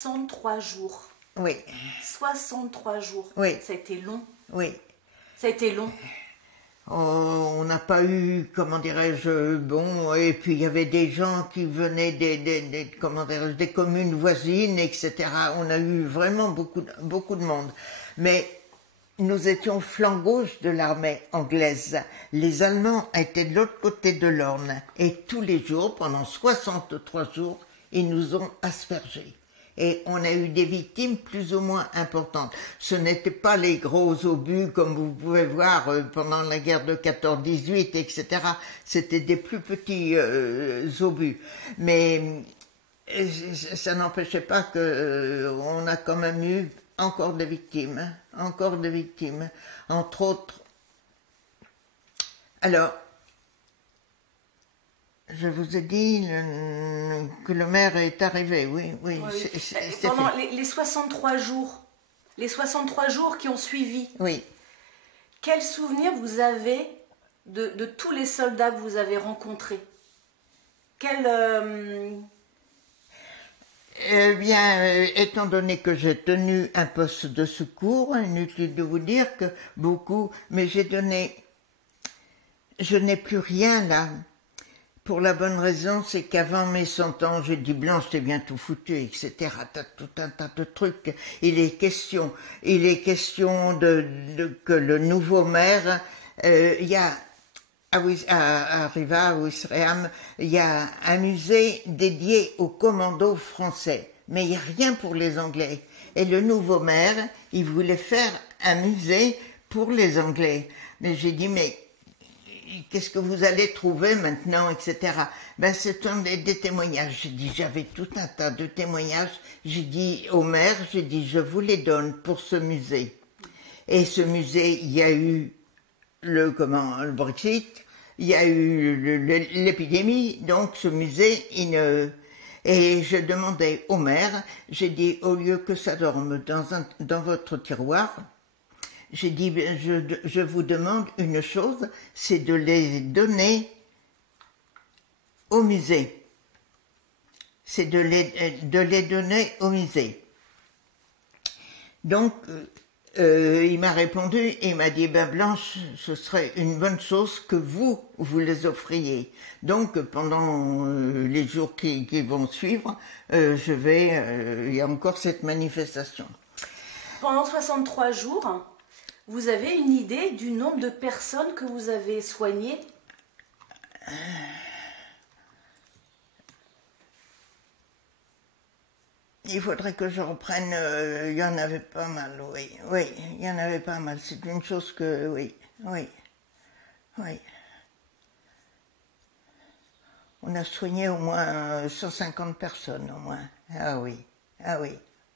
63 jours. Oui. 63 jours. Oui. Ça a été long. Oui. Ça a été long. On n'a pas eu, comment dirais-je, bon, et puis il y avait des gens qui venaient comment dirais-je, des communes voisines, etc. On a eu vraiment beaucoup de monde. Mais nous étions flanc gauche de l'armée anglaise. Les Allemands étaient de l'autre côté de l'Orne. Et tous les jours, pendant 63 jours, ils nous ont aspergés. Et on a eu des victimes plus ou moins importantes. Ce n'étaient pas les gros obus comme vous pouvez voir pendant la guerre de 14-18, etc. C'était des plus petits obus. Mais ça n'empêchait pas qu'on a quand même eu encore des victimes. Encore des victimes. Entre autres. Alors, je vous ai dit que le maire est arrivé, oui. Oui. Pendant les 63 jours, les 63 jours qui ont suivi, oui. Quel souvenir vous avez de tous les soldats que vous avez rencontrés? Eh bien, étant donné que j'ai tenu un poste de secours, inutile de vous dire que beaucoup, mais je n'ai plus rien là. Pour la bonne raison, c'est qu'avant mes 100 ans, j'ai dit Blanche, t'es bien tout foutu, etc. T'as tout un tas de trucs. Il est question que le nouveau maire, il y a à Riva, à Ouistreham, il y a un musée dédié aux commandos français, mais il n'y a rien pour les Anglais. Et le nouveau maire, il voulait faire un musée pour les Anglais. Mais j'ai dit, mais qu'est-ce que vous allez trouver maintenant, etc. Ben, c'est des témoignages. J'ai dit, j'avais tout un tas de témoignages. J'ai dit au maire, j'ai dit, je vous les donne pour ce musée. Et ce musée, il y a eu le Brexit, il y a eu l'épidémie, donc ce musée, et je demandais au maire, j'ai dit, au lieu que ça dorme dans votre tiroir, j'ai dit, je vous demande une chose, c'est de les donner au musée. C'est de les donner au musée. Donc, il m'a répondu et il m'a dit, ben Blanche, ce serait une bonne chose que vous les offriez. Donc, pendant les jours qui vont suivre, il y a encore cette manifestation. Pendant 63 jours, vous avez une idée du nombre de personnes que vous avez soignées? Il faudrait que je reprenne, il y en avait pas mal, oui. Oui, il y en avait pas mal. C'est une chose que, oui. On a soigné au moins 150 personnes, au moins. Ah oui.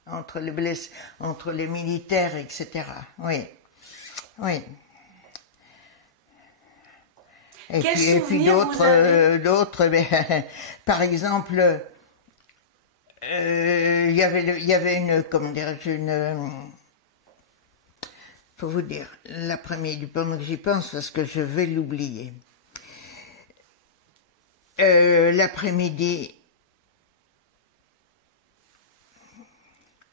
Entre les blessés, entre les militaires, etc. Oui. Et puis d'autres, par exemple, il y avait une, comment dirais-je, faut vous dire, l'après-midi, pendant que j'y pense, parce que je vais l'oublier. L'après-midi,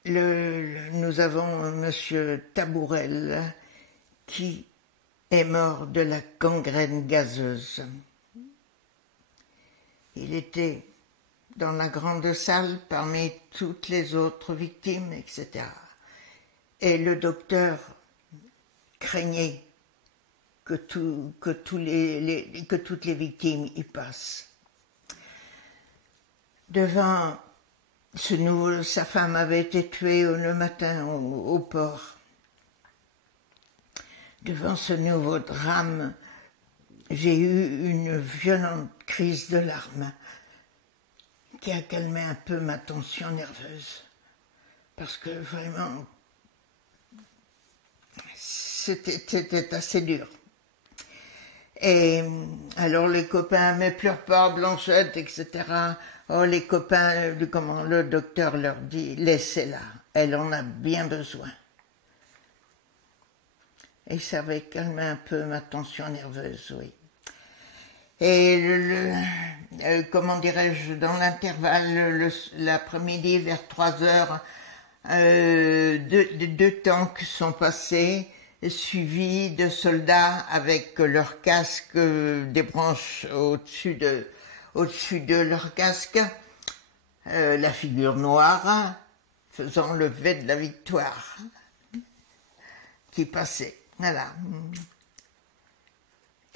nous avons Monsieur Tabourel qui est mort de la gangrène gazeuse. Il était dans la grande salle parmi toutes les autres victimes, etc. Et le docteur craignait que toutes les victimes y passent. Devant sa femme avait été tuée le matin au port. Devant ce nouveau drame, j'ai eu une violente crise de larmes qui a calmé un peu ma tension nerveuse. Parce que vraiment, c'était assez dur. Et alors les copains, mais pleure pas, Blanchette, etc. Oh, les copains, le docteur leur dit, laissez-la, elle en a bien besoin. Et ça avait calmé un peu ma tension nerveuse, oui. Et comment dirais-je, dans l'intervalle, l'après-midi vers 3 heures, deux tanks sont passés, suivis de soldats avec leurs casques, des branches au-dessus de leurs casques, la figure noire, faisant le V de la victoire, qui passait. Voilà.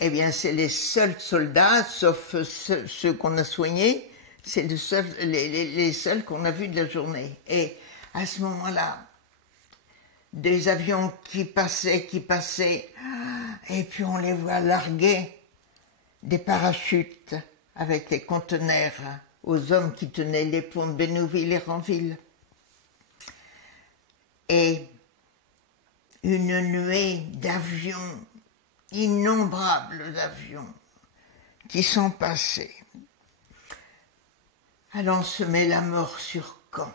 Eh bien, c'est les seuls soldats, sauf ceux qu'on a soignés, c'est les seuls qu'on a vus de la journée. Et à ce moment-là, des avions qui passaient, et puis on les voit larguer des parachutes avec les conteneurs aux hommes qui tenaient les ponts de Bénouville et Ranville. Et une nuée d'avions, innombrables d'avions, qui sont passés. Alors on se met la mort sur Caen,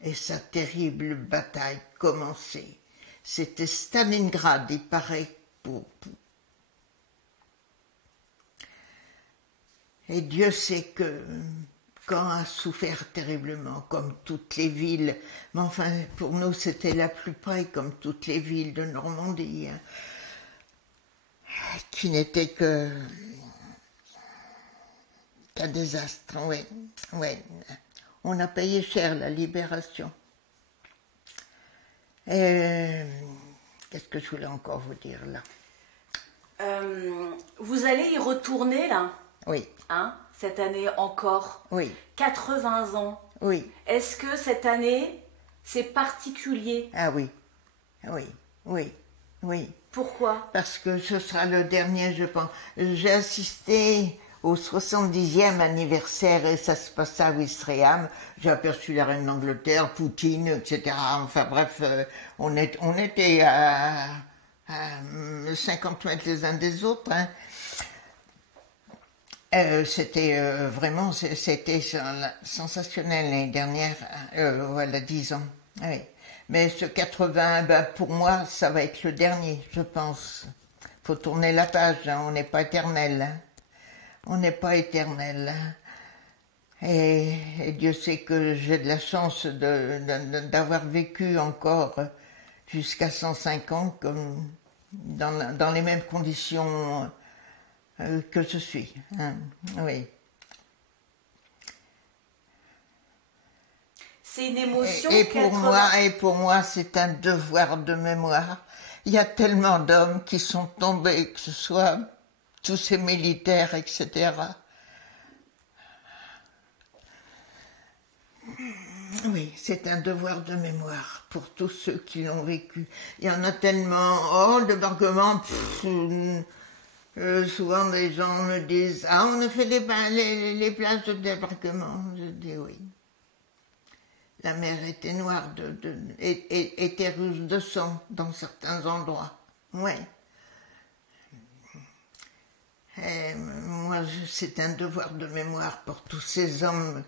et sa terrible bataille commençait. C'était Stalingrad, il paraît, Et Dieu sait que Caen a souffert terriblement, comme toutes les villes. Mais enfin, pour nous, c'était la plus près, comme toutes les villes de Normandie, hein, qui n'étaient qu'un désastre. Oui, oui. On a payé cher la libération. Qu'est-ce que je voulais encore vous dire là? Vous allez y retourner là? Oui. Hein, cette année encore? Oui. 80 ans. Oui. Est-ce que cette année, c'est particulier? Ah oui. Oui. Oui. Oui. Pourquoi? Parce que ce sera le dernier, je pense. J'ai assisté au 70e anniversaire et ça se passait à Ouistreham. J'ai aperçu la reine d'Angleterre, Poutine, etc. Enfin bref, on était à 50 mètres les uns des autres. Hein. C'était vraiment, c'était sensationnel l'année dernière, voilà, 10 ans. Oui. Mais ce 80, ben, pour moi, ça va être le dernier, je pense. Faut tourner la page, hein, on n'est pas éternel. Hein. On n'est pas éternel. Hein. Et Dieu sait que j'ai de la chance d'avoir vécu encore jusqu'à 105 ans comme dans les mêmes conditions que je suis. Hein. Oui. C'est une émotion. Et pour moi, c'est un devoir de mémoire. Il y a tellement d'hommes qui sont tombés, que ce soit tous ces militaires, etc. Oui, c'est un devoir de mémoire pour tous ceux qui l'ont vécu. Il y en a tellement. Oh, le débarquement, souvent les gens me disent « Ah, on a fait les places de débarquement ». Je dis oui. La mer était noire, était rouge de sang dans certains endroits. Ouais. Et moi, c'est un devoir de mémoire pour tous ces hommes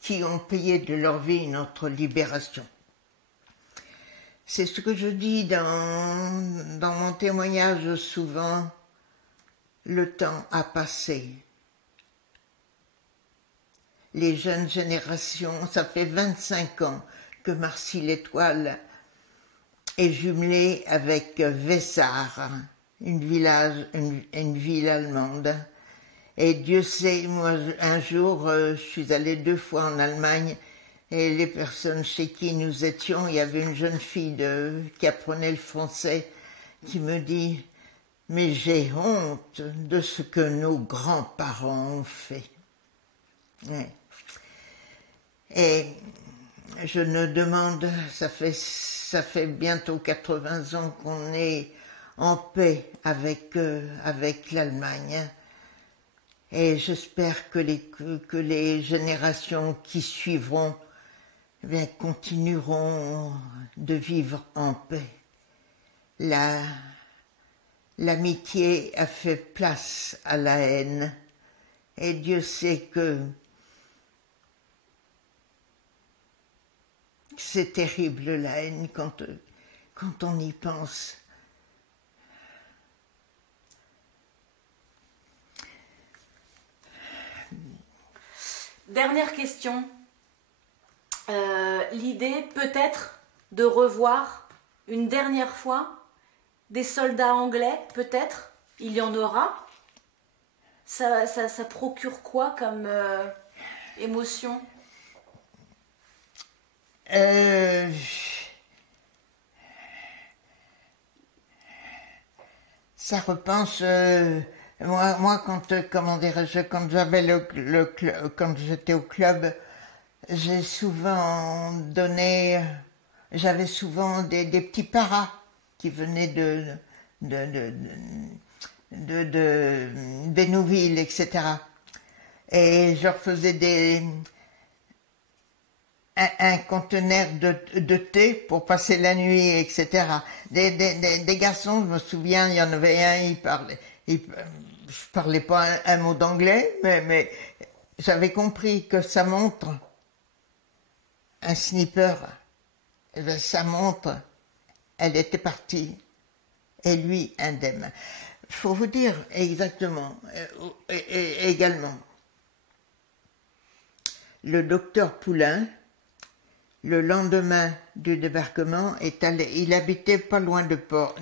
qui ont payé de leur vie notre libération. C'est ce que je dis dans mon témoignage souvent. Le temps a passé. Les jeunes générations, ça fait 25 ans que Marcy-l'Étoile est jumelée avec Wessart, une ville allemande. Et Dieu sait, moi, un jour, je suis allée 2 fois en Allemagne, et les personnes chez qui nous étions, il y avait une jeune fille qui apprenait le français, qui me dit « Mais j'ai honte de ce que nos grands-parents ont fait. » Ouais. Et je me demande, ça fait bientôt 80 ans qu'on est en paix avec l'Allemagne. Et j'espère que les générations qui suivront eh bien, continueront de vivre en paix. L'amitié a fait place à la haine. Et Dieu sait que c'est terrible la haine quand on y pense. Dernière question. L'idée peut-être de revoir une dernière fois des soldats anglais, peut-être, il y en aura. Ça procure quoi comme émotion? Ça repense, moi comment dirais-je, quand j'avais quand j'étais au club, j'ai souvent donné, j'avais souvent des petits paras qui venaient de Bénouville, etc. Et je leur faisais un conteneur de thé pour passer la nuit, etc. Des garçons, je me souviens, il y en avait un, je parlais pas un mot d'anglais, mais j'avais compris que sa montre, un sniper, sa montre, elle était partie, et lui, indemne. Il faut vous dire exactement, également, le docteur Poulain, le lendemain du débarquement, il habitait pas loin du port.